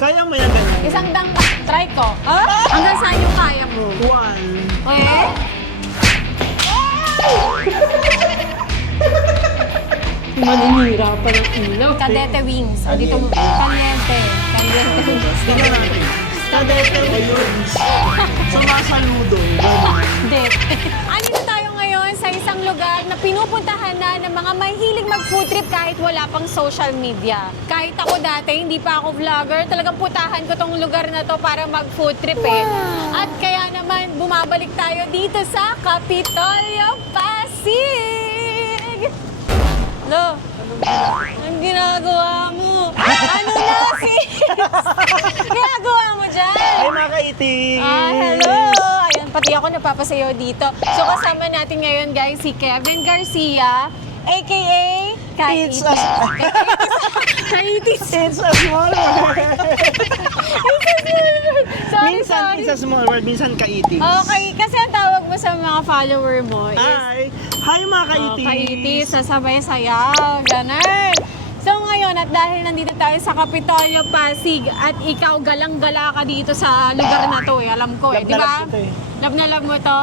Kaya mo yan ganun. Isang try ko. Hanggang saan yung kaya mo? 1. Eh? Maninira pa ng ilaw. Cadete wings. O dito mo. Caliente. Caliente wings. Tingnan natin. Kadete yun. Sumasaludo. Ganun. Hindi. Andito tayo ngayon sa isang lugar na pinupuntahan na ng mga mahilig mag-food trip kahit wala pang social media. Kahit ako dati, hindi pa ako vlogger, talagang putahan ko tong lugar na to para mag-food trip eh. At kaya naman, bumabalik tayo dito sa Kapitolyo, Pasig! Lo, anong ginagawa mo? Ano na, sis? Ginagawa mo dyan? Ay, mga kaitis! Hello! Ayan, pati ako napapasayaw dito. So, kasama natin ngayon, guys, si Kevin Garcia, a.k.a. It's a... Kaitis. It's a small word. Sorry, Minsan sorry. it's a small word, minsan kaitis. Okay, kasi ang tawag mo sa mga follower mo is... Hi mga kaitis! Kaitis, sasabay sayaw, ganun. So ngayon, at dahil nandito tayo sa Kapitolyo, Pasig, at ikaw galang-gala ka dito sa lugar na to, alam ko Love di na ba? love ko to eh. Love na love mo to.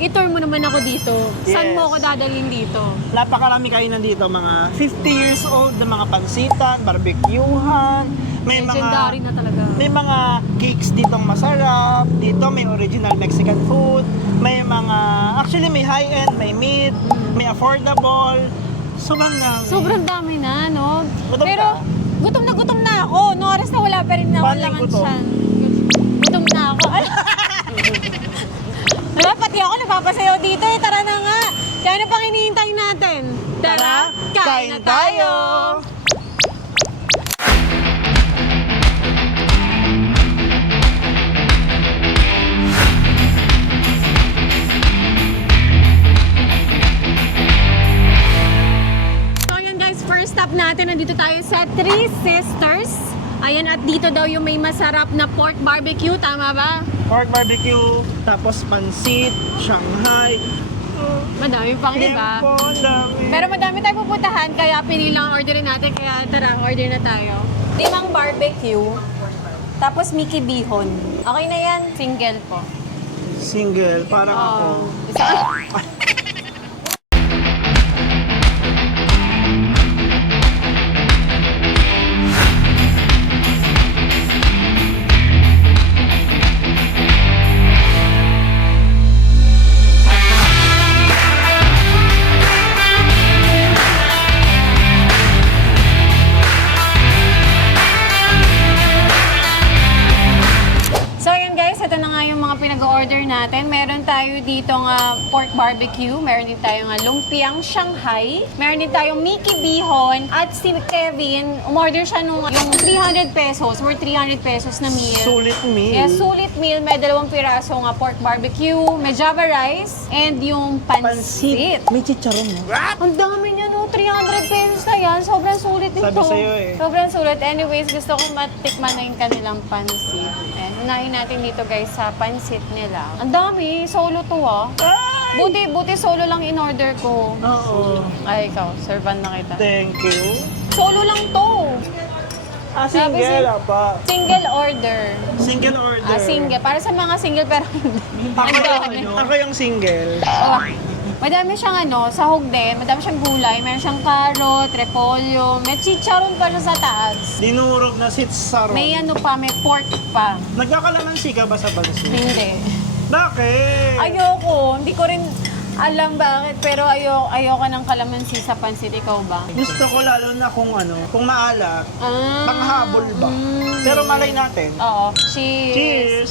I-tour mo naman ako dito. Saan Yes. mo ako dadalhin dito? Napakarami kayo nandito, mga 50 years old na mga pansitan, barbecuehan, may Legendary mga na talaga. may mga cakes ditong masarap. Dito may original Mexican food, may mga actually may high-end, may mid, may affordable. Sobrang dami na, no? Gutom Pero, ka? gutom na ako. No oras na wala pa rin na Paano walang yung gutom? tiyan. Gutom na ako. Diba, pati ako napapasayaw dito eh. Tara na nga. Kaya ano pang hinihintay natin? Tara, kain na tayo! So ayan guys, first stop natin, nandito tayo sa Three Sisters. Ayan, at dito daw yung may masarap na pork barbecue, tama ba? Pork barbecue, tapos pansit, Shanghai. Madami pang iba. Tempo, ang dami. Pero madami tayong pupuntahan, kaya pinili lang ang orderin natin. Kaya tara, order na tayo. Limang barbecue, tapos Mickey Bihon. Okay na yan, single po. Single, parang ako. Isa. So ayan guys, ito na nga yung mga pinag-order natin. Meron tayo dito nga pork barbecue, meron din tayo nga lumpiang Shanghai, meron din tayong Mickey Bihon, at si Kevin, umorder siya nung yung 300 pesos, worth 300 pesos na meal. Sulit meal. Yes, sulit meal. May 2 piraso nga pork barbecue, may java rice, and yung pansit. May chicharon mo. Ang dami niya no, 300 pesos na yan. Sobrang sulit nito. Sabi sa'yo eh. Sobrang sulit. Anyways, gusto kong matikman na yung kanilang pansit. Ayan, unahin natin dito guys sa pansit nila. Ang dami, solo to ah. Buti solo lang in order ko. Oo. Ay, ikaw, servan na kita. Thank you. Solo lang to. Sabi Single pa. Single order. Single order. Single. Para sa mga single pero hindi. Ako yung single. Oh, madami siyang sahog din, madami siyang gulay, meron siyang carrot, repolyo, may chicharon pa siya sa taas. Dinurog na sitsaro. May may pork pa. Nagkakalamansi ka ba sa bansi? Hindi. Bakit? Ayoko, hindi ko rin alam bakit, pero ayoko ng kalamansi sa pansit, ikaw ba? Gusto ko lalo na kung kung maalat, manghabol ba? Pero malay natin. Oo, cheers. Cheers!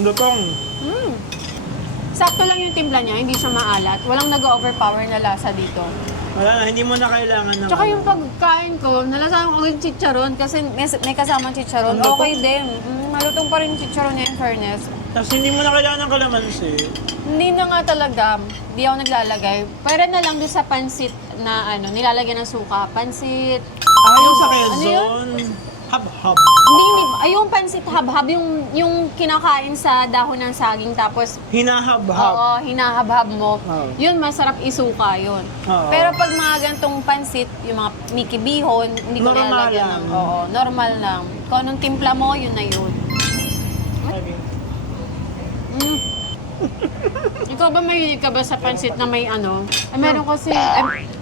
Lutong. Sakto lang yung timpla niya, hindi siya maalat. Walang nag-overpower na lasa dito. Wala na, hindi mo na kailangan ng Tsaka yung pagkain ko, nalasahan ko yung chicharon kasi may kasamang chicharon. Ang lutong. Okay din. Malutong pa rin yung chicharon niya in fairness. Tapos hindi mo na kailangan ng kalamansi. Hindi na nga talaga. Hindi ako naglalagay. Pero na lang doon sa pansit na nilalagyan ng suka. Pansit. Yung sa Ano Quezon. Hab-hab. Hindi, ay yung pansit habhab, yung kinakain sa dahon ng saging tapos Hinahab-hab. oo, hinahab-hab mo. Oo. Yun, masarap isuka yun. Oo. Pero pag mga gantong pansit, yung mga Mickey Bihon, hindi ko Normal nilalagyan lang. ng... Oo, normal lang. Kung anong timpla mo, yun na yun. Okay. Mm. Ikaw ba mahilig ka ba sa pansit na may ano? Ay, meron kasi,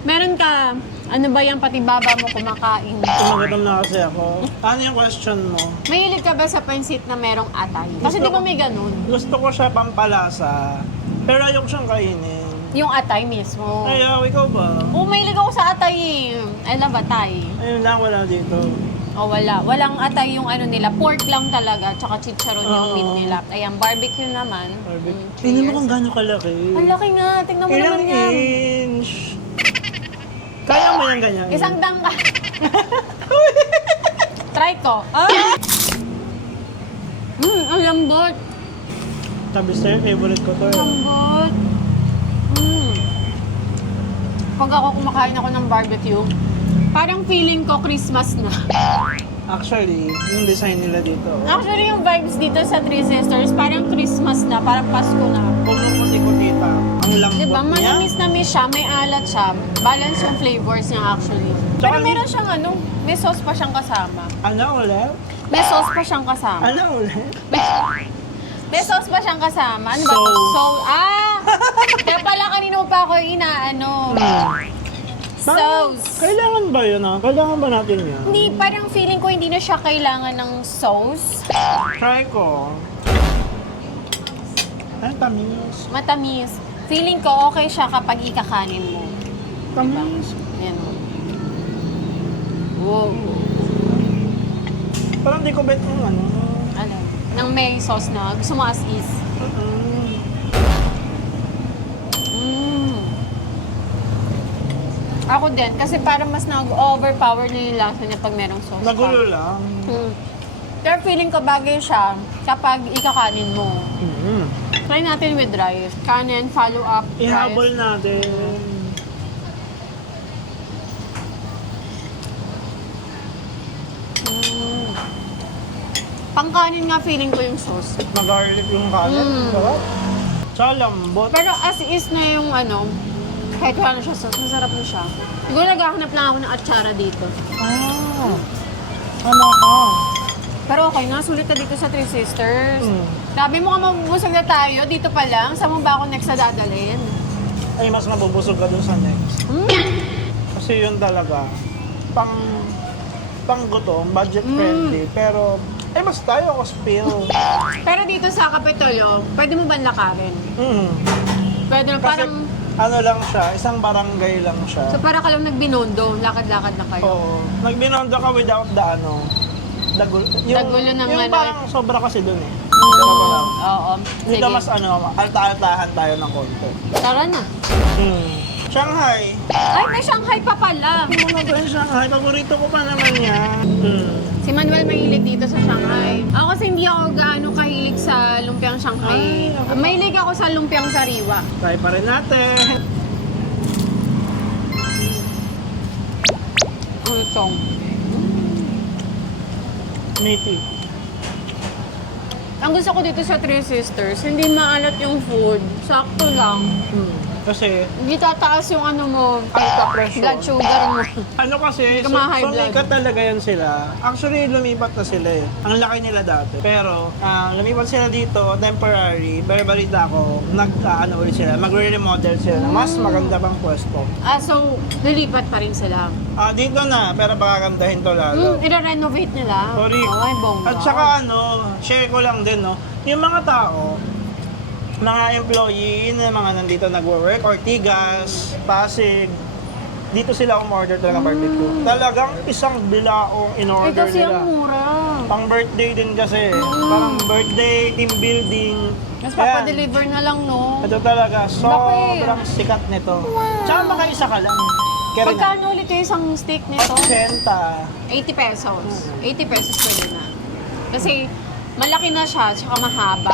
meron ka, ano ba yan, pati baba mo kumakain? Tumagatam na kasi ako. Ano yung question mo? Mahilig ka ba sa pansit na merong atay? Kasi di ba may ganun? Gusto ko siya pampalasa, pero ayoko siyang kainin. Yung atay mismo. Ayaw, ikaw ba? Oh, mahilig ako sa atay eh. I love atay. Ayun lang, wala dito. O wala. Walang atay yung ano nila. Pork lang talaga. Tsaka chicharon yung Oo. meat nila. Ayan, barbecue naman. Tingnan mo cheers. kung gano'ng kalaki. Ang laki nga. Tingnan mo Ilang naman yan. inch? Kaya mo yan ganyan? Isang dangka. Try ko. Ah! Ang lambot. Sabi sa'yo, favorite ko to eh. Lambot. Pag ako kumakain ako ng barbecue, parang feeling ko Christmas na. Actually, yung design nila dito. Actually, yung vibes dito sa Three Sisters, parang Christmas na, parang Pasko na. Kung puti-putita, ang lambot Diba? niya. Manamis-namis siya, may alat siya. Balance yung flavors niya actually. Pero Tsaka meron siyang ano, may sauce pa siyang kasama. Ano ulit? May sauce pa siyang kasama. Ano ulit? May sauce pa siyang kasama. Ano ba? Kaya pala kanino pa ako inaano. Sauce. Kailangan ba yun ah? Kailangan ba natin yan? Hindi, parang feeling ko hindi na siya kailangan ng sauce. Try ko. Ay, tamis. Matamis. Feeling ko okay siya kapag ikakanin mo. Tamis. Yan o. Wow. Parang di ko bet yung ano. Ano? Nang may sauce na. Gusto mo as is. Ako din. Kasi parang mas nag-overpower na yung lasa niya pag merong sauce. Nagulo lang. Pero feeling ko bagay siya kapag ikakanin mo. Try natin with rice. Kanin, follow up, Ihabol rice. natin. Pangkanin nga feeling ko yung sauce. Mag-garlic yung kanin. Sarap. Tsaka lambot. Pero as is na yung ano, kahit wala na siya sauce, masarap na siya. Siguro naghahanap lang ako ng atsara dito. Ah. Ano ka? Pero okay nga, sulit na dito sa Three Sisters. Sabi mo ka mabubusog na tayo, dito pa lang. Saan mo ba ako next na dadalhin? Ay, mas mabubusog ka dun sa next. Kasi yun talaga. Pang gutom, budget friendly. Pero, ay mas tayo ako spill. Pero dito sa Kapitolyo, pwede mo ba lakarin? Pwede na, Kasi, parang... ano lang siya, isang barangay lang siya. So para ka lang nagbinondo, lakad-lakad na kayo. Oo. Nagbinondo ka without the ano, dagulo. Dagulo ng yung ano. parang sobra kasi dun eh. Oo. Sige. Dito mas ano, alta-altahan tayo ng konti. Tara na. Shanghai. Ay, may Shanghai pa pala. Ano na ba yung Shanghai? Paborito ko pa naman yan. Si Manuel mahilig dito sa Shanghai. Ako kasi hindi ako gaano kahilig sa lumpiang Shanghai. Ay, ako pa. Mahilig ako sa lumpiang sariwa. Try pa rin natin. Utong. Native. Ang gusto ko dito sa Three Sisters, hindi maalat yung food. Sakto lang. Kasi, Hindi tataas yung ano mo, alta-pressure. blood sugar mo. Ano kasi, Hindi ka ma-high blood. sumikat talaga yan sila. Actually, lumipat na sila eh. Ang laki nila dati. Pero, lumipat sila dito, temporary. Pero balita ko, ano ulit sila, magre-remodel sila. Mas maganda pang pwesto. So, nilipat pa rin sila. Dito na, pero pakagandahin to lalo. I-renovate nila. Sorry. Oh, ay, bongga. At saka share ko lang din, no? Yung mga tao, mga employee na mga nandito nagwo-work, Ortigas, Pasig, dito sila umorder talaga ng barbecue. Talagang isang bilaong Ay, in-order kasi nila. ang mura. Pang birthday din kasi. Parang birthday, team building. Mas Ayan. papadeliver na lang, no? Ito talaga, sobrang sikat nito. Tsaka makaisa ka lang. Kaya rin Magkano ulit yung isang steak nito? 80. 80 pesos. 80 pesos pwede na. Kasi malaki na siya, tsaka mahaba.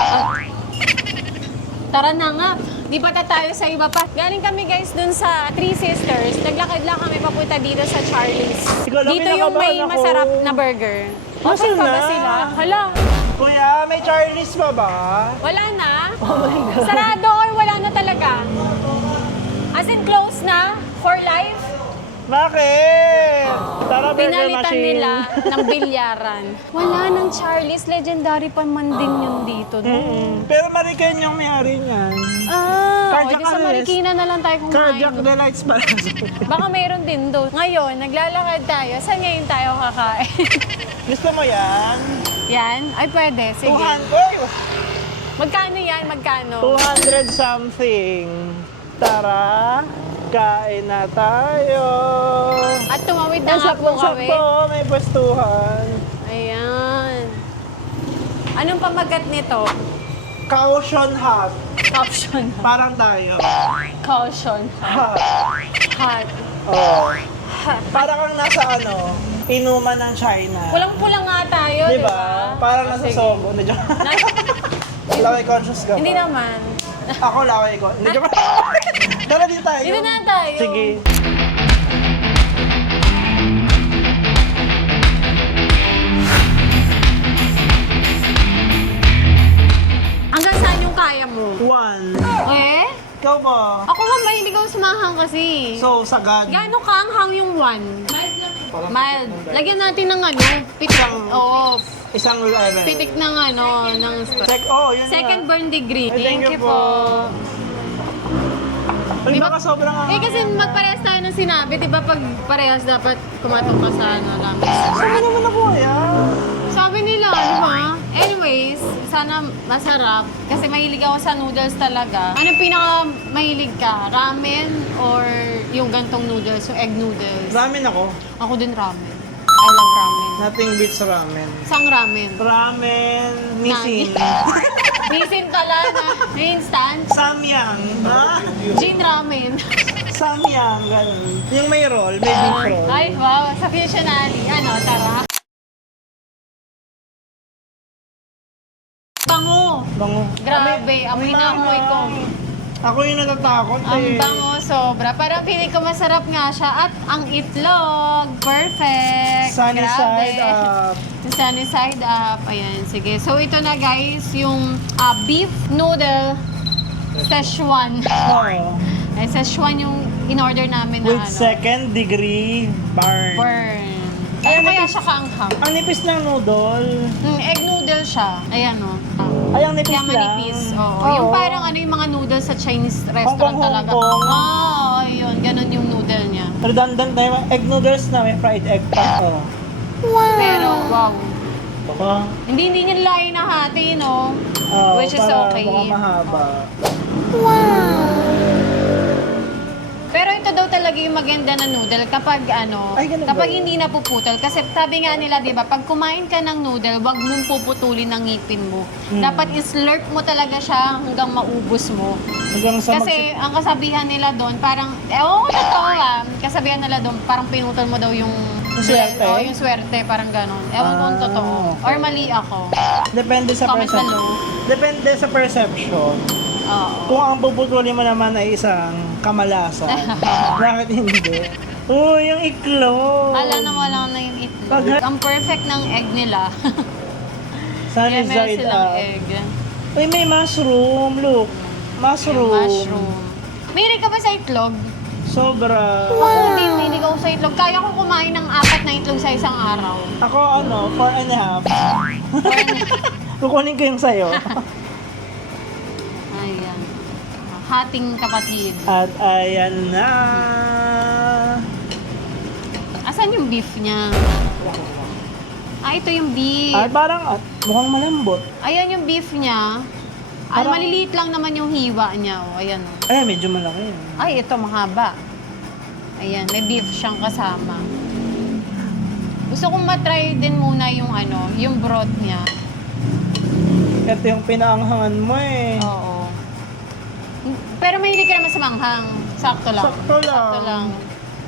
Tara na nga. Di ba tayo sa iba pa? Galing kami guys dun sa Three Sisters. Naglakad lang kami papunta dito sa Charlie's. Ikaw lang, Dito yung may kinakabahan ako. masarap na burger. Open pa ba na? sila? Hala, Kuya, may Charlie's pa ba? wala na? Sarado or wala na talaga? As in close na? For life? Bakit? Tara, burger Pinalitan machine. nila ng bilyaran. Wala nang Charlie's. Legendary pa man din yun dito. No? Pero Mariken yung may-ari niyan. Ah, Cardiac o di sa arrest. Marikina na lang tayo kumain. Cardiac delights pa. Baka mayroon din doon. Ngayon, naglalakad tayo. Saan ngayon tayo kakain? Gusto mo yan? Yan? Ay, pwede. Sige. 200. Magkano yan? Magkano? 200 something. Tara, kain na tayo. At tumawid na nga po kami. Sakto, may pwestuhan. Ayan. Anong pamagat nito? Caution hot. Caption. Parang tayo. Caution. Hot. Hot. Oh. Hot. Parang kang nasa ano, inuman ng China. Pulang-pulang nga tayo, di Diba? ba? Parang nasa Sige. Sogo. Hindi, joke. Laki conscious ka ba? Hindi naman. Ako laki ko. Hindi, joke. Tara dito tayo. Dito na tayo. Sige. Hanggang saan yung kaya mo? 1. Eh? Ikaw ba? Ako nga mahilig ako sumahang kasi. So, sagad. Gaano kaanghang yung one? Mild. Lagyan natin ng ano, pitik. Oo, Isang level. pitik ng ano, ng Yun second na. burn degree. Ay, Thank you po. Hindi Di ba- baka sobrang Eh kasi magparehas tayo ng sinabi, di ba pag parehas dapat kumatok ka sa ano lang. Sabi naman ako yan. Sabi nila, di ba? Anyways, sana masarap. Kasi mahilig ako sa noodles talaga. Anong pinaka mahilig ka? Ramen or yung gantong noodles, yung egg noodles? Ramen ako. Ako din ramen. I love ramen. Nothing beats ramen. Sang ramen? Ramen, Nissin. Nisin pala na instant. Samyang. Ha? Jin ramen. Samyang, ganun. Yung may roll, may beef roll. Ay, wow. Sa fusionary. Ano, tara. Bango. Bango. Grabe, amoy na amoy ko. Ako yung natatakot Ang eh. bango, sobra. Parang feeling ko masarap nga siya. At ang itlog, perfect. Sunny Grabe. side up. Sunny side up. Ayan, sige. So ito na guys, yung beef noodle Szechuan. Oo. Ay, Szechuan yung in-order namin na With ano. second degree burn. Burn. Kaya kaya siya kaanghang. Ang nipis ng noodle. Egg noodle siya. Ayan o. Ay, ang nipis Kaya lang. manipis. Oo. Yung parang ano yung mga noodles sa Chinese restaurant Hong Kong, talaga. Hong Kong. Oo, yun. Ganun yung noodle niya. Redundant na yung egg noodles na may fried egg pa. Oh. Pero, wow. Oh. Hindi nila inahati, no? Oh, Which is para okay. mukhang mahaba. Pero ito daw talaga yung maganda na noodle kapag ano, Ay, ganun kapag ba yun? hindi napuputol. Kasi sabi nga nila, di ba, pag kumain ka ng noodle, wag mong puputulin ng ngipin mo. Dapat islurp mo talaga siya hanggang maubos mo. Hanggang sa Kasi ang kasabihan nila doon, parang, ewan ko totoo kasabihan nila doon, parang pinutol mo daw yung swerte? Oo, yung swerte, parang ganon. Ewan ko kung totoo. okay. Or mali ako. Depende sa Comment perception. below. Depende sa perception. Oo. Kung ang puputulin mo naman ay isang kamalasan, bakit hindi? Oh, yung iklog. Ala na wala na yung itlog. Pag- Ang perfect ng egg nila. Sunny Kaya meron side silang up. egg. Uy, may mushroom. Look. Mushroom. Mushroom. Mahilig ka ba sa itlog? Sobra. Ako hindi mahilig ako sa itlog. Kaya ko kumain ng 4 na itlog sa isang araw. Ako, 4.5. Kukunin ko yung sayo. Ayan. Hating kapatid. At ayan na. Asan yung beef niya? Ito yung beef. At parang mukhang malambot. Ayan yung beef niya. Ay, Parang- maliliit lang naman yung hiwa niya. Oh, ayan. Oh. Ay, medyo malaki yun. Ay, ito mahaba. Ayan, may beef siyang kasama. Gusto kong matry din muna yung ano, yung broth niya. Ito yung pinaanghangan mo eh. Oo. Pero mahilig ka naman sa manghang. Sakto lang. Sakto lang. Sakto lang.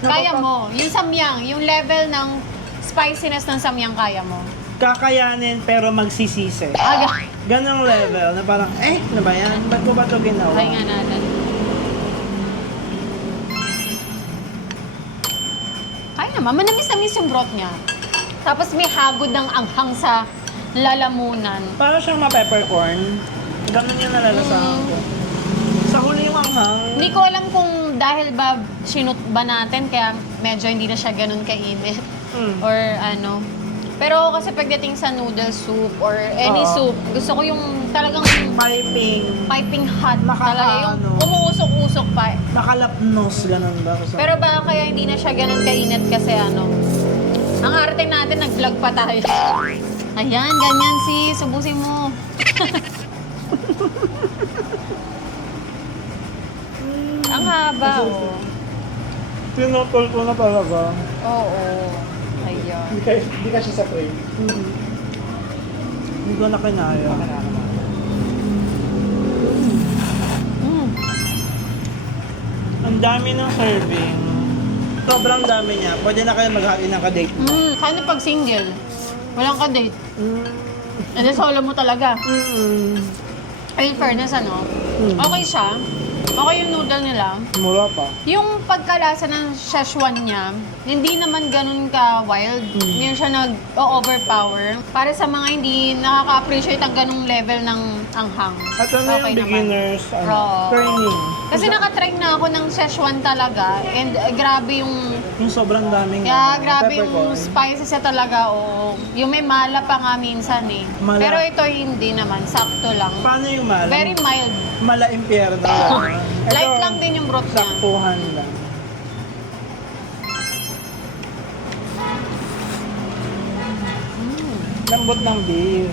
Kaya mo. Yung samyang, yung level ng spiciness ng samyang kaya mo. Kakayanin pero magsisisi. Ganong level na parang, ano ba yan? Ba't ko ba ito ginawa? Try nga natin. Kaya naman, manamis-namis yung broth niya. Tapos may hagod ng anghang sa lalamunan. Para siyang ma-peppercorn. Ganun yung nalalasahan ko. Sa huli yung anghang. Hindi ko alam kung dahil ba sinut ba natin kaya medyo hindi na siya ganun kainit. Or ano. Pero kasi pagdating sa noodle soup or any Oo. soup, gusto ko yung talagang piping hot. Talaga yung umuusok-usok pa. Makalapnos, ganun ba? Pero baka kaya hindi na siya ganun kainit kasi ano. Ang arte natin, nag-vlog pa tayo. Ayan, ganyan sis. Subusin mo. Ang haba, oh. Pinutol ko na talaga. Oo. Ayan. Hindi ka siya sa frame. Hindi ko na kinaya. Ang dami ng serving. Sobrang dami niya. Pwede na kayo maghati ng ka-date mo. Sana pag single, walang ka-date. And then solo mo talaga. Ay, in fairness, ano? Okay siya. Okay yung noodle nila. Mura pa. Yung pagkalasa ng Szechuan niya, hindi naman ganun ka-wild. Hindi siya nag-overpower. Para sa mga hindi nakaka-appreciate ang ganung level ng anghang. At ano yung naman. beginners Raw. training? Kasi nakatry na ako ng Szechuan talaga. And grabe yung... Yung sobrang daming Kaya grabe yung peppercorn. spices niya talaga. Oo. Yung may mala pa nga minsan eh. Mala. Pero ito hindi naman. Sakto lang. Paano yung mala? Very mild. Mala impyerno. Light lang din yung broth niya. Saktuhan lang. Lambot ng beef.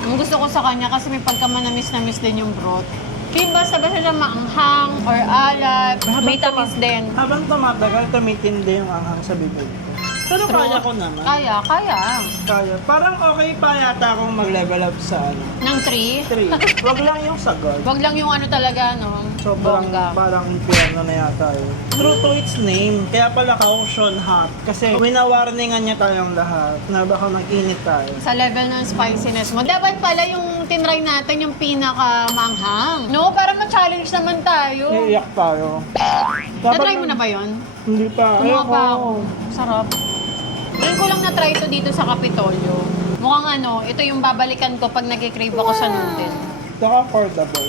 Ang gusto ko sa kanya kasi may pagkamanamis-namis din yung broth. Hindi basta-basta siya maanghang or alat, may tamis din. Habang tumatagal, tumitindi yung anghang sa bibig ko. Pero True. kaya ko naman. Kaya. Kaya. Parang okay pa yata akong mag-level up sa Ng 3. 3. Wag lang yung sagad. Wag lang yung ano talaga, no? Sobrang Bongga. parang impyerno na yata yun. True to its name. Kaya pala caution hot. Kasi winawarningan niya tayong lahat na baka mag-init tayo. Sa level ng spiciness mo. Dapat pala yung tinry natin yung pinaka-manghang. No, para ma-challenge naman tayo. Iiyak tayo. Na-try mo na ba yun? Hindi pa. Kumuha Ayoko. pa ako. Sarap. Ngayon ko lang na-try ito dito sa Kapitolyo. Mukhang ano, ito yung babalikan ko pag nag-crave ako sa noodle. Saka affordable.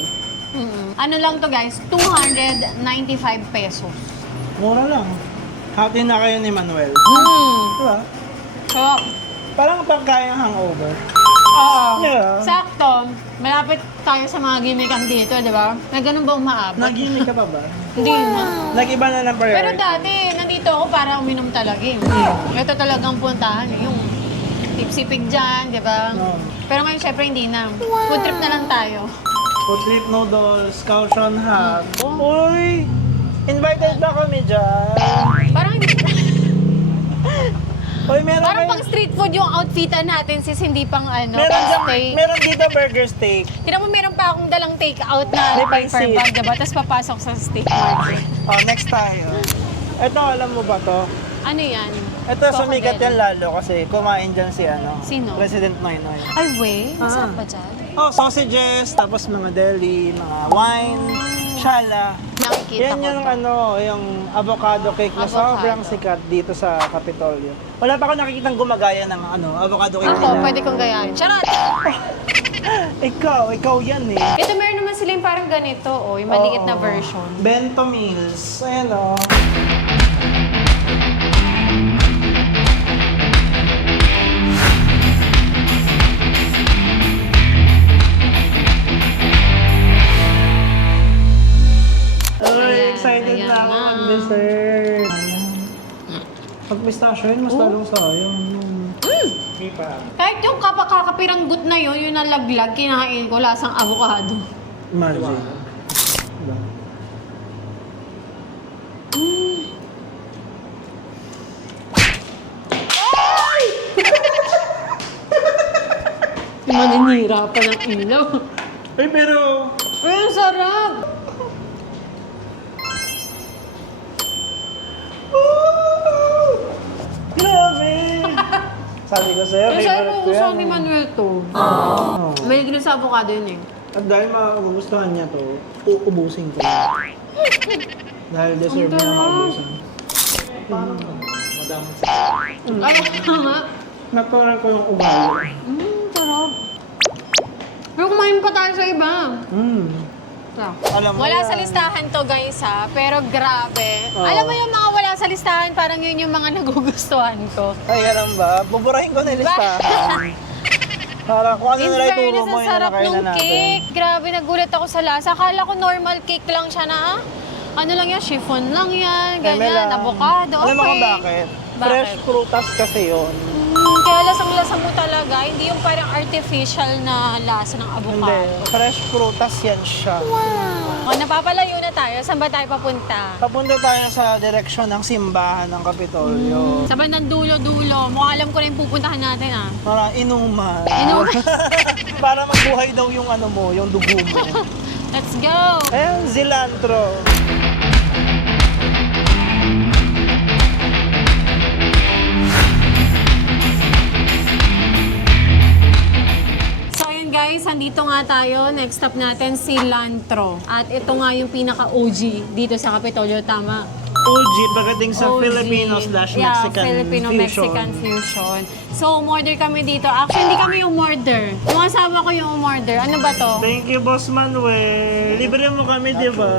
Ano lang to guys, 295 pesos. Mura lang. Hati na kayo ni Manuel. Diba? So, Parang pagkayang hangover. oo. Yeah. Sakto, malapit tayo sa mga gimmickan dito, di ba? Na ganun ba umaabot? Nagimik ka pa ba? Hindi na. Nag-iba na ng priority. Pero dati, nandito ako para uminom talaga eh. Ito talagang puntahan eh, yung tipsipig dyan, di ba? No. Pero ngayon, syempre, hindi na. Food trip na lang tayo. Food trip noodles, caution hot. Uy! Invited ba kami dyan? Parang hindi. Uy, meron Parang kayo- pang street food yung outfitan natin sis, hindi pang ano, meron, pang dyan, steak. meron dito burger steak. Tignan mo, meron pa akong dalang take-out na May paper pansit. bag, diba? Tapos papasok sa steak market. Oh, next tayo. Ito, alam mo ba to? Ano yan? Ito, sumikat yan lalo kasi kumain dyan si ano? Sino? President Noynoy. Ay, wey. Masarap ba dyan? Oh, sausages, tapos mga deli, mga wine, shala. Nakikita Yan ko yung to. ano, yung avocado cake na Avocado. sobrang sikat dito sa Capitolio. Wala pa ako nakikitang gumagaya ng ano, avocado cake Ako, nila. pwede kong gayahin. Charot! Ikaw yan eh. Ito meron naman sila yung parang ganito, oh, yung maliit na Oo. version. Bento meals. Ayan o. Uy, Ayan, excited ayan na ako na. mag-dessert. Pag pistachio yun, mas lalong sayang. Kahit yung kakapiranggut na yun, yung nalaglag, kinain ko, lasang avocado. Imagine. Diba? Maninira pa ng ilaw. Ay, pero... Ay, ang sarap! Grabe! Sabi ko sa'yo, Ay, sabi favorite ko ko gusto yan. ni Manuel to. Oh. May gina sa avocado yun eh. At dahil magugustuhan niya to, uubusin ko. Dahil deserve Ang niya sarap. maubusin. Parang Ano nga? Natural ko yung ugali. Sarap. Pero kumain pa tayo sa iba. Sarap. Alam mo Wala yan. sa listahan to guys ha, pero grabe. Oo. Alam mo yung mga wala sa listahan, parang yun yung mga nagugustuhan ko. Ay, alam ba? Buburahin ko na yung listahan. Para kung ano In nila ituro fairness, mo, ang yun sarap na nung cake. Grabe, nagulat ako sa lasa. Akala ko normal cake lang siya na, ano lang yan, chiffon lang yan, ganyan, avocado, okay. Alam mo kung bakit? Fresh prutas kasi yun. Kaya lasang-lasa mo talaga, hindi yung parang artificial na lasa ng avocado. Hindi. Fresh prutas yan siya. Wow! O, napapalayo na tayo. Saan ba tayo papunta? Papunta tayo sa direksyon ng simbahan ng Kapitolyo. Sa bandang dulo-dulo. Mukhang alam ko na yung pupuntahan natin ah. Para inuman. Inuman. Para magbuhay daw yung ano mo, yung dugo mo. Let's go! Ayan, cilantro. So ayun guys, andito nga tayo. Next stop natin, Cilantro. At ito nga yung pinaka-OG dito sa Kapitolyo, tama? OG pagdating sa OG. Filipino/Mexican Yeah, Filipino-Mexican fusion. So, umorder kami dito. Actually, hindi kami umorder. Yung asawa ko yung umorder. Ano ba to? Thank you, Boss Manuel. Libre mo kami, di ba?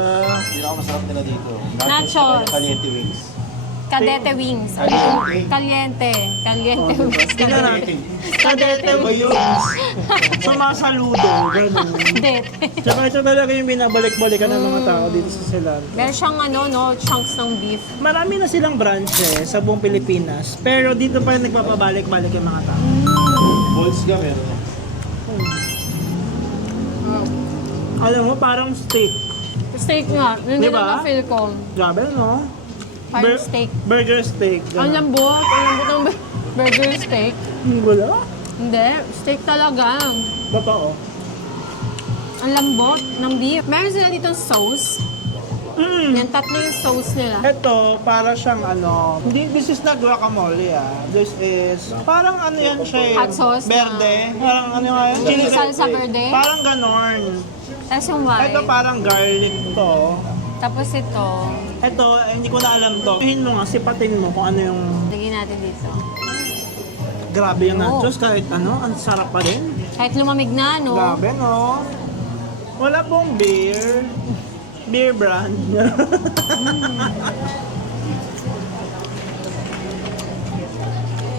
Pinakamasarap nila dito. Nachos. Caliente wings. Cadete wings. Caliente. Caliente Oh, wings. tingnan natin. Kadete wings. Sumasaludo. Ganun. Cadete. Tsaka ito talaga yung binabalik-balikan ng mga tao dito sa Cilantro. Meron siyang ano, no, chunks ng beef. Marami na silang branches sa buong Pilipinas. Pero dito pa rin nagpapabalik-balik yung mga tao. Balls ka meron. Alam mo, parang steak. Steak nga. Yun din Diba? ang feel ko. Grabe, no? Parang steak. Burger steak. Ang ganun. lambot. Ang lambot ng burger steak. Wala. Hindi. Steak talaga. Totoo. Ang lambot ng beef. Meron sila dito sauce. Yan, tatlo yung sauce nila. Ito, para siyang ano, hindi, this is not guacamole This is, parang ano yan siya Hot sauce na- Verde. Parang ano nga yan? Chili salsa verde. Parang ganon. Tapos yung white. Ito parang garlic to. Tapos ito. Ito, hindi ko na alam to. Sabihin mo nga, sipatin mo kung ano yung Lagyan natin dito. grabe yung Oo. nachos. Kahit ano, ang sarap pa rin. Kahit lumamig na, no? Grabe, no? Wala pong beer. Beer brand.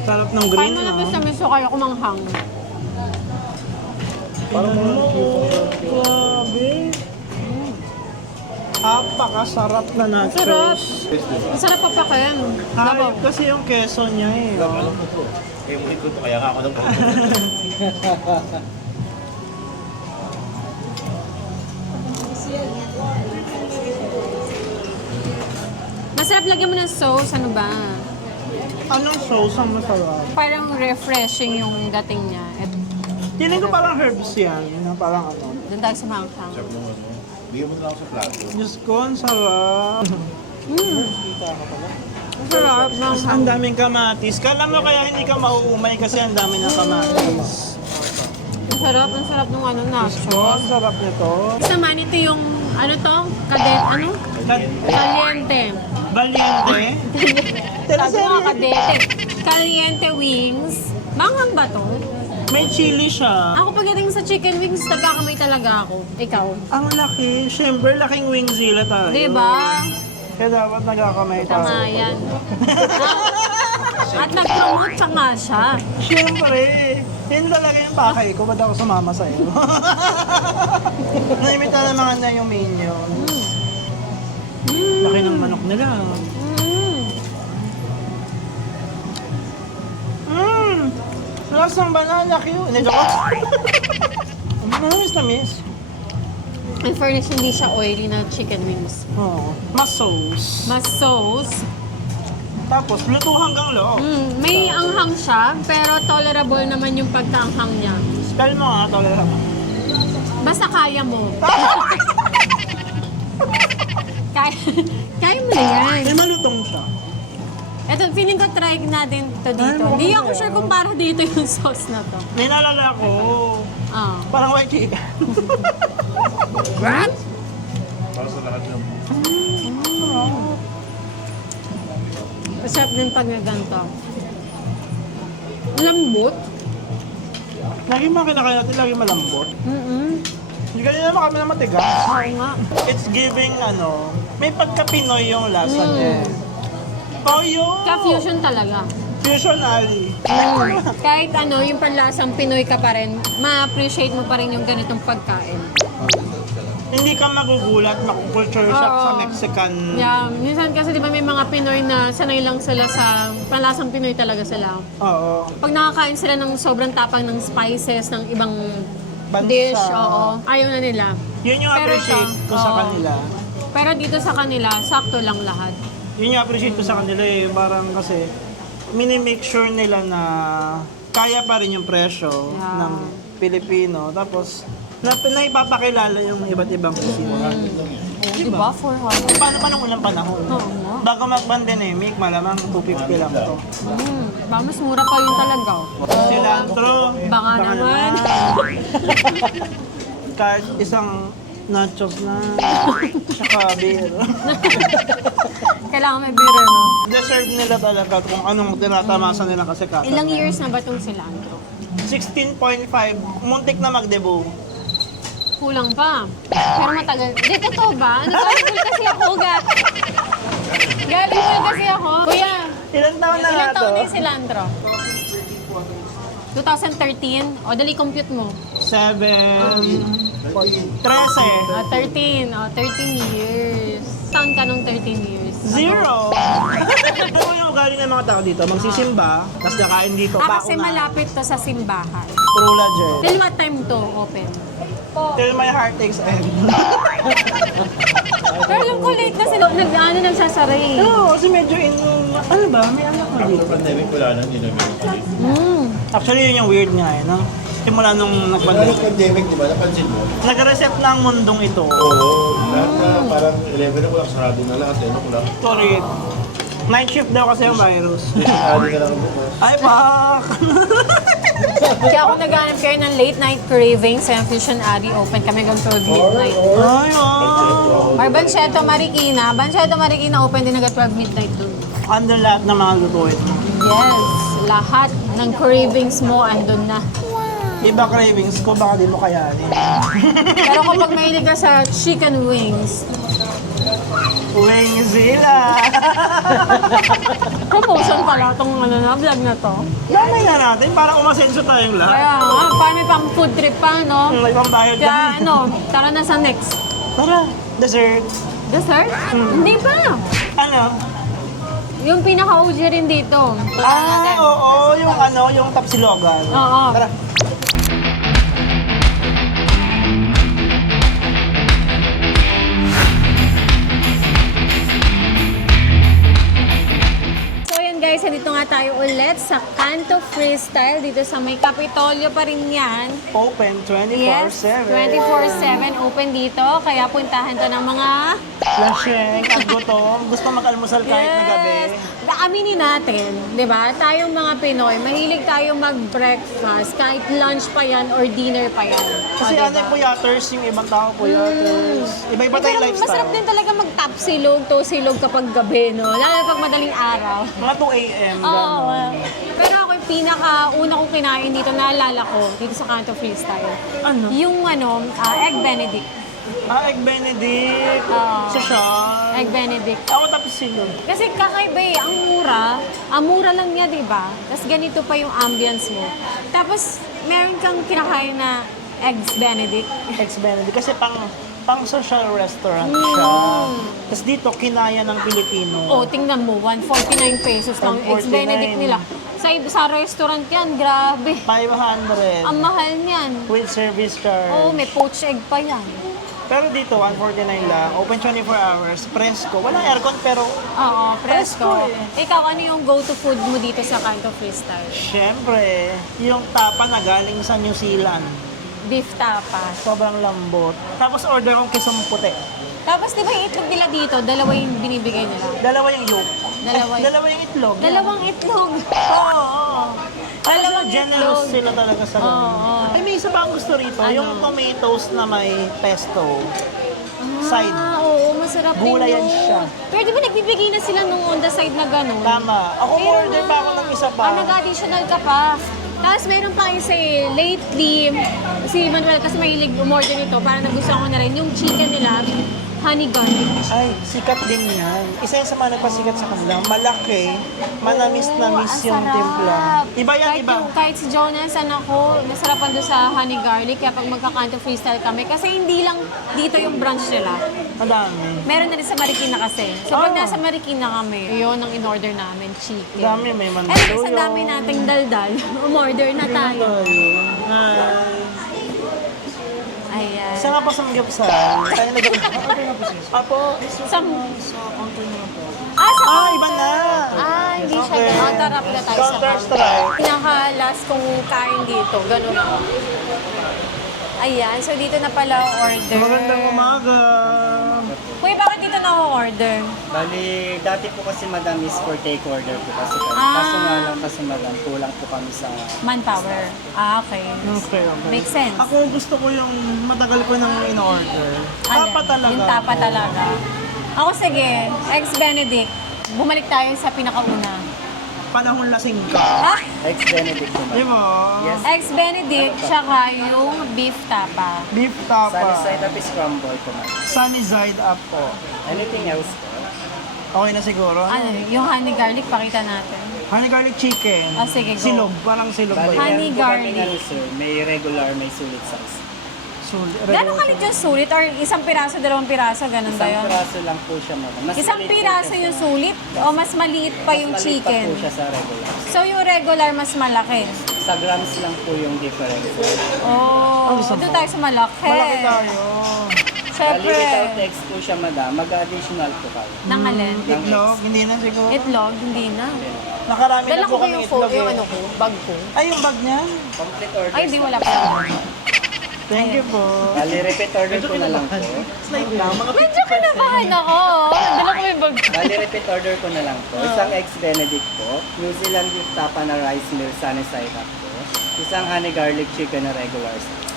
Sarap ng green, Kahit no? malapis na miso kayo kumanghang. Parang grabe. Napakasarap na Sarap. nachos. Ang sarap papakin. Hayop kasi yung queso niya eh. Alam ko to. Kaya mo ito, kaya nga ako nang Masarap lagyan mo ng sauce. Ano ba? Anong sauce ang masarap? Parang refreshing yung dating niya. Feeling ko parang herbs yan. Na parang ano. Doon tayo sa manghang. Sabi mo ano, bigyan mo na lang ako sa plato. Diyos ko, ang sarap. Ang sarap. Mas ang daming kamatis. Kala mo kaya hindi ka mauumay kasi ang dami ng kamatis. Ang sarap ng ano, Diyos ko, ang nacho. sarap nito. Isa man, ito yung, ano to? Ano? Caliente. Valiente. Sabi nga, kadete. Caliente wings. Manghang ba to? May chili siya. Ako pagdating sa chicken wings, nagkakamay talaga ako. Ikaw. Ang laki. Siyempre, laking wingzilla tayo. Diba? Kaya dapat nagkakamay tayo. Tama yan. At nag-promote pa nga siya. Siyempre, yun talaga yung pakay ko. Ba't ako sumama sa'yo? Naimita na mga na yung minion. Laki ng manok nila. Lasang banana cue. Hindi ko. Miss na miss. In fairness, hindi siya oily na chicken wings. Oo. Mas sauce. Mas sauce. Tapos, luto hanggang loob. May anghang siya, pero tolerable naman yung pagkaanghang niya. Spell mo nga, tolerant. Basta kaya mo. kaya mo na yan. Eh, malutong siya. Ito, feeling ko try natin to dito. Hindi ako sure kung para dito yung sauce na to. May naalala ko. Ah. Parang white chicken. What? Para sa lahat ng... Masarap din pag na ganito. Lambot. Lagi mga kinakain natin, lagi malambot. Hindi ganyan naman kami na matigas. Oo nga. It's giving, may pagka-Pinoy yung lasa niya. Toyo! Ka-fusion talaga. Fusion Ali. Kahit yung panlasang Pinoy ka pa rin, ma-appreciate mo pa rin yung ganitong pagkain. Hindi ka magugulat, makukulture shock Oo. sa Mexican. Yeah, minsan kasi di ba may mga Pinoy na sanay lang sila sa panlasang Pinoy talaga sila. Oo. Pag nakakain sila ng sobrang tapang ng spices ng ibang Bansa. dish, ayaw na nila. Yun yung Pero appreciate ito, ko sa oo. kanila. Pero dito sa kanila, sakto lang lahat. Yun yung appreciate ko sa kanila eh. Parang kasi, mini-make sure nila na kaya pa rin yung presyo Yeah. ng Pilipino. Tapos, naipapakilala yung iba't ibang kusina. Diba? 400. Paano pa nung unang panahon? Oo nga. Bago mag-pandemic, malamang 250 lang to. Ba, mas mura pa yun talaga. Cilantro. Baka naman. Kahit isang nachos na. Tsaka beer. Kailangan may beer, no? Deserve nila talaga kung anong tinatamasan nila kasi kata. Ilang years na ba itong cilantro? 16.5. Muntik na mag-debut. Kulang pa. Pero matagal. Di, totoo ba? Nag-alcohol kasi ako, Galing kasi ako. Kuya, Ilang taon na nga ilang to? taon na yung cilantro? 2013? O, dali compute mo. 7. 13. 13. O, 13 years. Taon ka nung 13 years? Zero. Ano yung ugali ng mga tao dito? Magsisimba, tapos kakain dito. Kasi paunahan. malapit to sa simbahan. Trula Jen. Till what time to open? Till my heart takes end. Pero alam ko late na sila. Nagsasara eh. Oo, kasi medyo ano ba? May anak na dito. After pandemic, wala nang hindi namin makalit. Actually, yun yung weird nga eh, no? Simula nung Wala nag-pandemic. nang pandemic, di ba? Napansin mo? Nag-reset na ang mundong ito. Oo. Lahat na parang 11 ako lang sarado na lahat. Eh, ako lang. Sorry. Night shift daw kasi yung virus. Sinali ka lang bukas. Ay, pak! Kaya ako naghanap kayo ng late night cravings sa Fusion Ari. Open kami hanggang 12 midnight. Ay, wow! Or Banseto Marikina. Banseto Marikina open din hanggang 12 midnight dun. Andun lahat ng mga lutuin mo. Yes, lahat ng cravings mo andun na. Iba cravings ko, baka di mo kayanin. Pero kapag mahilig ka sa chicken wings, Wingzilla! promotion pala itong vlog na to. Damay na natin, para umasenso tayong lahat. Kaya nga, paano pang food trip pa, no? May pambayad Kaya ka. tara na sa next. Tara, dessert. Dessert? Hindi pa. Ano? Yung pinaka-OG rin dito. Tara natin. Oo, yung tapsilogan. Oo. Tara. So yun guys, dito nga tayo ulit sa Canto Freestyle dito sa may Kapitolyo pa rin yan. Open 24/7. Yes, 24/7 open dito. Kaya puntahan to ng mga... Laseng at gutom. Gusto mag-almusal kahit na gabi. Aminin natin, di ba? Tayong mga Pinoy, mahilig tayong mag-breakfast kahit lunch pa yan or dinner pa yan. Kasi O, ano yung puyaters, yung ibang tao puyaters. Iba-iba tayong Pero lifestyle. masarap din talaga mag-top silog, to silog kapag gabi, no? Lalo na pag madaling araw. Mga 2 a.m. Oo. gano'n. Pero ako yung pinaka-una kong kinain dito, naalala ko, dito sa Canto Freestyle. Ano? Yung Egg Benedict. Egg Benedict. Oo. Social. Egg Benedict. Ako tapos silog. Kasi kakaiba eh, ang mura lang niya, di ba? Tapos ganito pa yung ambience mo. Tapos, meron kang kinakain na Eggs Benedict. Eggs Benedict. Kasi pang social restaurant siya. Tapos dito, kinaya ng Pilipino. Oh, tingnan mo, 149 pesos lang yung Eggs 149. Benedict nila. Sa restaurant yan, grabe. 500. Ang mahal niyan. With service charge. Oo, may poached egg pa yan. Pero dito, 149 lang. Open 24 hours. Presko. Walang aircon pero Oo, presko. Presko eh. Ikaw, ano yung go-to food mo dito sa Canto Freestyle? syempre, yung tapa na galing sa New Zealand. Beef tapas. Sobrang lambot. Tapos order kong kisong puti. Tapos di ba yung itlog nila dito, dalawa yung binibigay nila? Dalawa yung yolk. Dalawa yung- Dalawa yung itlog. Dalawang itlog. Oo. Dalawang Generous itlog. sila talaga sa Oo. Ay, may isa pa ang gusto rito. Ano? Yung tomatoes na may pesto. Side. Ah, Oo, masarap din Gulayan yun. siya. Pero di ba nagbibigay na sila nung on the side na gano'n? Tama. Ako order pa ako ng isa pa. Nag-additional ka pa. Tapos meron pa isa lately, si Manuel kasi mahilig umorder nito, parang nagustuhan ko na rin, yung chicken nila, honey garlic. Ay, sikat din yan. Isa yan sa mga nagpasikat sa kanila. Malaki, manamis-namis Oo, yung ang sarap. timpla. Iba yan, kahit iba. Kahit si Jonas, ako, nasarapan doon sa honey garlic, kaya pag magkakanto freestyle kami, kasi hindi lang dito yung branch nila. Madami. Meron na rin sa Marikina kasi. So pag Ah. nasa Marikina kami, yun ang in-order namin, chicken. Dami, may Eh, mandalo sa dami nating daldal, umorder na tayo. Hi. Ayan. Isa nga pa sa Magyapsal. Tayo na doon. Apo. Sa... Ah, counter. iba na. Hindi siya. Okay. Counter up na tayo sa Counter strike. Pinaka-last kong kain dito, ganun ako. Ayan, so dito na pala ang order. Magandang umaga. Kuya, bakit dito na ako order? Bali, dati po kasi madam is for take order po kasi kami. Ah. Kaso nga lang kasi madam, kulang po kami sa... Manpower. Okay. Okay, okay. Makes sense. Ako gusto ko yung matagal ko nang in-order. Tapa Alin? talaga. Yung tapa talaga. Ako sige, Eggs Benedict. Bumalik tayo sa pinakauna. Panahon lasing ka. Ah! Ex-Benedict po Di madam. ba? Yes. Eggs Benedict, tsaka yung beef tapa. Beef Sunny tapa. side up is crumble po madam. Sunny side up po. Anything else po? Okay na siguro? Ano, yung honey garlic, pakita natin. Honey garlic chicken. Ah, sige, go. Silog. Parang silog ba Bali, yun? Honey meron po kami garlic. ano sir, may regular, may sulit size. Gano'ng kalit yung sulit? Or isang piraso, dalawang piraso, ganun ba Isang yun? piraso lang po siya madam. Mas Isang maliit po piraso siya yung sa- sulit? O mas maliit pa yung Mas maliit pa chicken? po siya sa regular. So yung regular mas malaki? Sa grams lang po yung difference. Oh, gusto ito mo? tayo sa malaki. Malaki tayo. Bali, Siyempre. without eggs po siya madam, mag-additional po kayo. Nang alin? Itlog? Hindi na siguro. Itlog? Hindi na. Nakarami Dala na ko po ba kami yung itlog. yung eh. ano ko, bag ko? Ay, yung bag niya. Complete order. Ay, hindi wala pa. Thank you po. Bali, repeat order po na lang po. Slide lang. Mga Medyo kinabahan ako. Dala ko yung bag. Bali, repeat order ko na lang po. Isang eggs benedict po. New Zealand beef tapa na rice meal sunny side up po. Isang honey garlic chicken na regular size.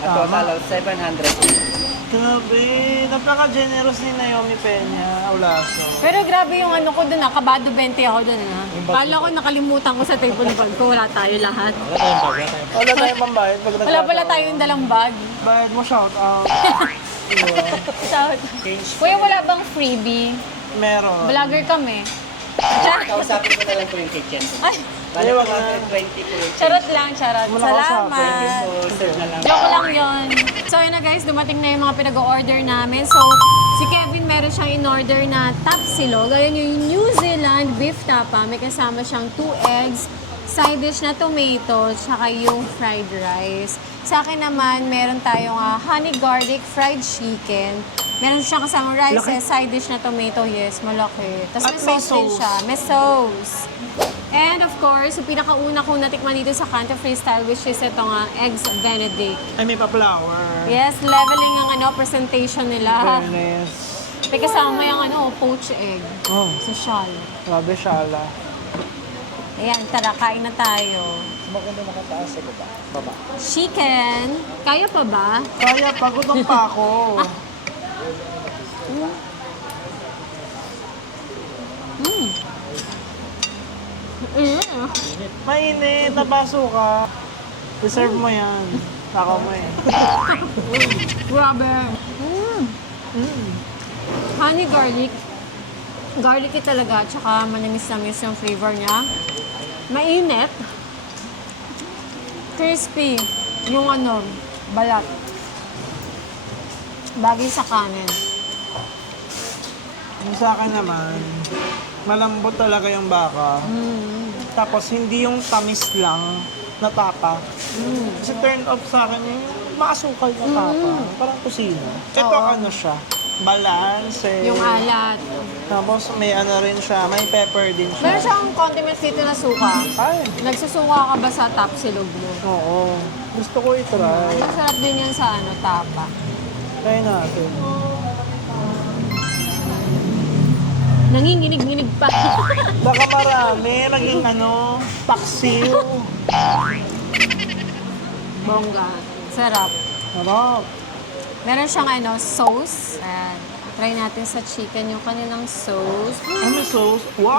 At total of 700. Grabe, napaka-generous ni Naomi Peña, Aulaso. Pero grabe yung ano ko dun, kabado 20 ako dun. Kala ko nakalimutan ko sa table bag ko, wala tayo lahat. Wala tayong pambayad pag Wala nagkataon. pala tayong dalang bag. Bayad mo, shout out. Shout. Kuya, wala bang freebie? Meron. Vlogger kami. Kausapin ko na lang po yung kitchen. Ay, Bali, Ayaw, 120 po yung charot lang, charot. Wala ka Salamat. usapin. So, serve na lang. Joke lang yon. So yun na guys, dumating na yung mga pinag-order namin. So, si Kevin meron siyang in-order na tapsilog. Ayan yung New Zealand beef tapa. May kasama siyang 2 eggs, side dish na tomato, tsaka yung fried rice. Sa akin naman, meron tayong honey garlic fried chicken. Meron siyang kasamang rice, Laki. side dish na tomato. Yes, malaki. Tapos At may may sauce din sauce. siya. May sauce. And of course, yung pinakauna kong natikman dito sa Canto Freestyle, which is ito nga, Eggs Benedict. Ay, may pa-flower. Yes, leveling ang presentation nila. Fairness. May kasama yung poached egg Oh, sa shell. grabe shala. Ayan, tara, kain na tayo. Maganda makataas ako ba? Baba. Chicken. Kaya pa ba? Kaya, pagutong pa ako. Mainit, nabaso ka. Deserve mo yan. Ako mo eh. Grabe. Honey garlic. Garlicky talaga, tsaka manamis-namis yung flavor niya. Mainit. Crispy. Yung balat. Bagay sa kanin. Yung sa akin naman, malambot talaga yung baka. Tapos hindi yung tamis lang na tapa. Kasi turn off sa akin yung maasukal na tapa. Parang kusina. Ito ano siya, balance. Yung alat. Tapos may ano rin siya, may pepper din siya. Meron siyang condiments dito na suka. Ay, Nagsusuka ka ba sa tapsilog mo? oo. Gusto ko i-try. Masarap din yan sa tapa. Try natin. Nanginginig-nginig pa. Baka marami, naging paksiw. Bongga. Sarap. Sarap. Meron siyang sauce. Ayan. Try natin sa chicken yung kanilang sauce. Ano sauce? Wow!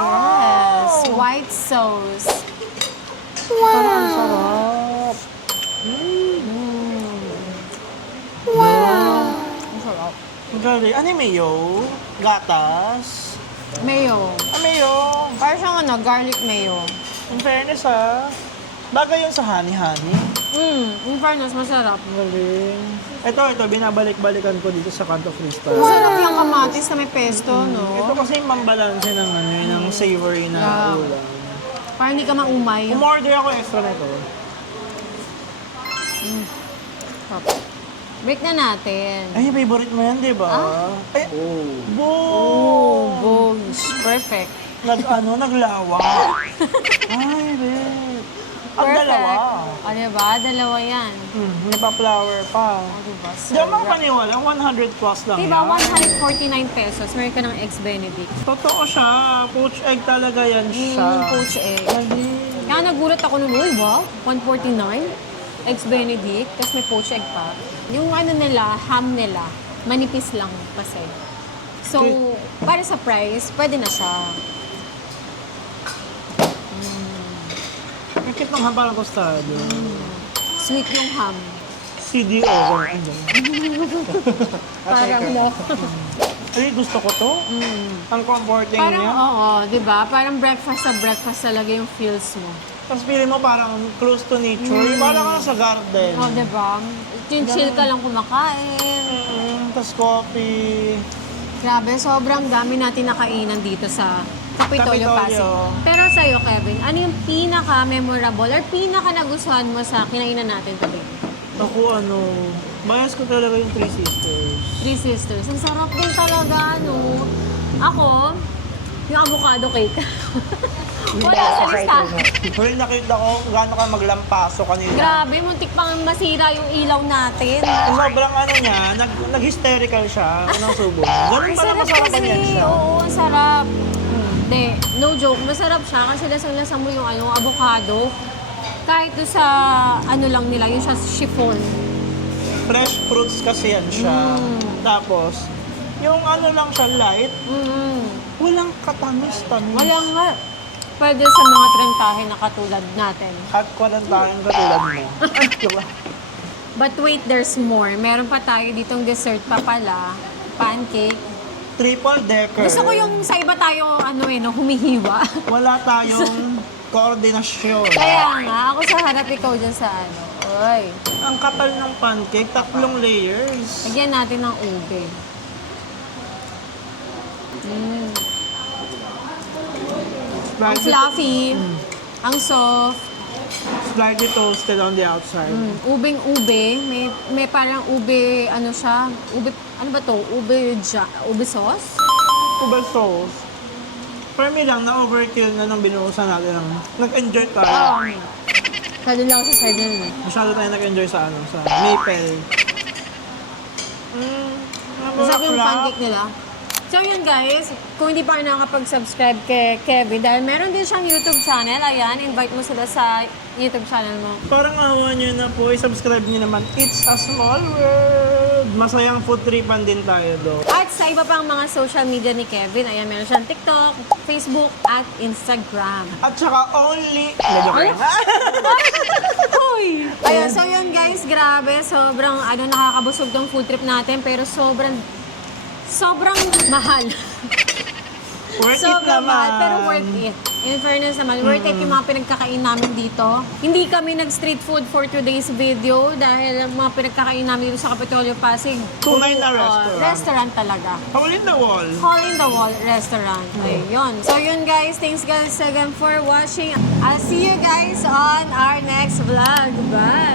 Yes, white sauce. Parang ang sarap. Ang sarap. Galing. Ano yung mayo? Gatas? Mayo. Mayo. Parang siyang garlic mayo. In fairness bagay yun sa honey-honey. In fairness, masarap. Galing. Ito, binabalik-balikan ko dito sa Canto Crystal. Masarap yung kamatis na may pesto, no? Ito kasi yung mambalanse ng, ng savory na Yeah. ulam. Parang hindi ka maumay. Umorder ako extra nito. Break na natin. Ay, favorite mo yan, di ba? Ay, Oh. boom! Bones. Perfect. Naglawa. Ay, bet. Ang Perfect. dalawa. O, diba? Dalawa yan. Nagpa-flower pa. O, diba? Di ako makapaniwala, 100 plus lang Diba? yan. 149 pesos. Meron ka ng Eggs Benedict. Totoo siya. Poached egg talaga yan siya. Poached egg. Galing. Kaya nagulat ako nung, uy, wow, 149? Eggs Benedict, tapos may poached egg pa. Yung nila, ham nila, manipis lang kasi. So, para sa price, pwede na siya. Nakit ng hampalang kostado. Sweet yung ham. CD over. Parang, Ay, gusto ko to. Ang comforting parang, niya. oo, di ba? Parang breakfast sa breakfast talaga yung feels mo. Tapos feeling mo parang close to nature. Parang ka sa garden. Oo, di ba? Yung chill ka lang kumakain. Tapos coffee. Grabe, sobrang dami natin nakainan dito sa Kapitolyo, Pasig. Kapitolyo. Pero sa'yo, Kevin, ano yung pinaka-memorable or pinaka-nagustuhan mo sa kinainan natin today? Ako bias ko talaga yung Three Sisters. Three Sisters. Ang sarap din talaga, no? Ako, yung avocado cake. Wala sa listahan. Pero nakita ko gaano ka maglampaso kanina. Grabe, muntik pang masira yung ilaw natin. Sobrang niya, nag-hysterical siya unang subo. Ganun pala masarapan yan siya. Oo, ang sarap. Hindi, no joke, masarap siya kasi lasang-lasa mo yung avocado. Kahit doon sa lang nila, yung sa chiffon. Fresh fruits kasi yan siya. Tapos, yung lang siya light, walang katamis-tamis. Wala nga. Pwede sa mga trentahe na katulad natin. At kwalantahin katulad mo. Diba? But wait, there's more. Meron pa tayo ditong dessert pa pala. Pancake. Triple decker. Gusto ko yung sa iba tayo, humihiwa. Wala tayong koordinasyon. Kaya nga, ako sa harap, ikaw dyan sa Oy. Ang kapal ng pancake, 3 layers. Lagyan natin ng ube. Ang fluffy. Ang soft. Slightly toasted on the outside. Ubeng-ube. May parang ube, siya? Ube, ano ba to? Ube sauce? Ube sauce. For me lang, na-overkill na nung binuusan natin. Nag-enjoy tayo. Kado lang ako sa side na Masyado tayo nag-enjoy sa sa maple. Masarap yung pancake nila. So yun guys, kung hindi pa kayo nakakapag-subscribe kay Kevin, dahil meron din siyang YouTube channel, ayan, invite mo sila sa YouTube channel mo. Parang awa nyo na po, i-subscribe nyo naman. It's a small world. Masayang food tripan din tayo doon. At sa iba pang mga social media ni Kevin, ayan, meron siyang TikTok, Facebook, at Instagram. At saka only... Medyo kayo. Hoy! Ayan, so yun guys, grabe, sobrang nakakabusog tong food trip natin, pero sobrang mahal. Worth it Sobrang naman. mahal, pero worth it. In fairness naman, worth it yung mga pinagkakain namin dito. Hindi kami nag-street food for today's video dahil ang mga pinagkakain namin dito sa Kapitolyo, Pasig. Tunay na restaurant. Restaurant talaga. Hole in the wall. Hole in the Wall Restaurant. Ayun. So yun guys, thanks guys again for watching. I'll see you guys on our next vlog. Bye!